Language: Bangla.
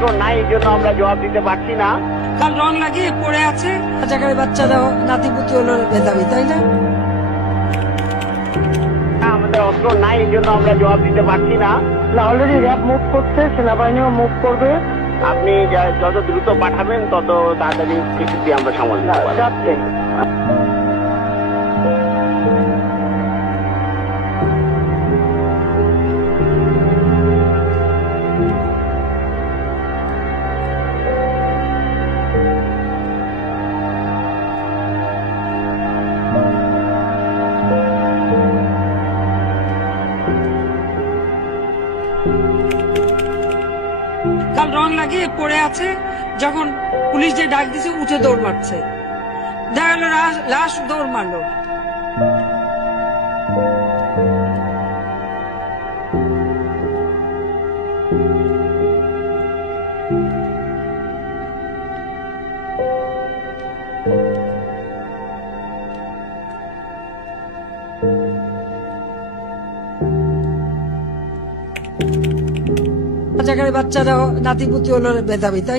অস্ত্র নাই, এই জন্য আমরা জবাব দিতে পারছি না। কাল রং লাগিয়ে পড়ে আছে, জায়গায় বাচ্চারাও নাতিপুতি হলো মেধাবী, তাই না? আমাদের অস্ত্র নাই, এই জন্য আমরা জবাব দিতে পারছি না। অলরেডি র্যাব মুভ করছে, সেনাবাহিনীও মুভ করবে। আপনি যত দ্রুত পাঠাবেন তত তাড়াতাড়ি পরিস্থিতি আমরা সামাল দিতে পারবো। যাচ্ছে। কাল রং লাগিয়ে পড়ে আছে, যখন পুলিশ যে ডাক দিছে উঠে দৌড় মারছে, দেখা গেল লাশ দৌড় মারলো। জায়গায় বাচ্চারাও নাতিপুতি হলো মেধাবী, তাই